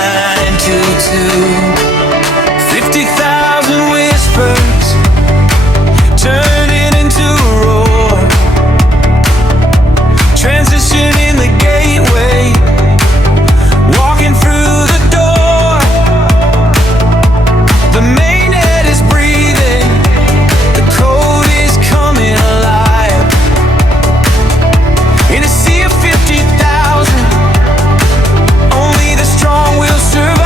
922. 50,000 whispers turning into a roar, transitioning the gateway, walking through the door. The Mainnet is breathing, the code is coming alive. In a sea of 50,000, only the strong will survive.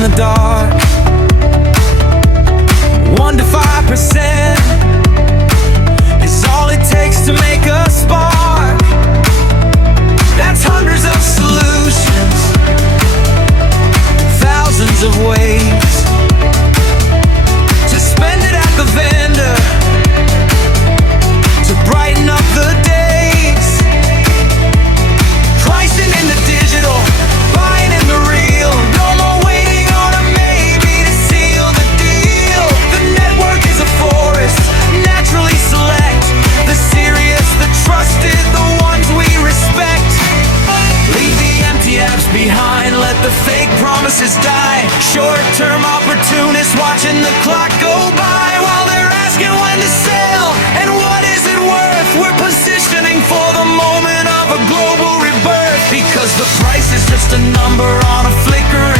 In the dark, 1 to 5% is all it takes to make a spark. That's hundreds of solutions, thousands of ways to spend it at the vendor, to brighten up the days. Pricing in the digital, buying in the real. No more waiting on a maybe to seal the deal. The network is a forest, naturally select the serious, the trusted, the ones we respect. Leave the empty apps behind, let the fake promises die. Short-term opportunists watching the clock go by while they're asking when to sell and what is it worth. We're positioning for the moment of a global rebirth, because the price is just a number on a flickering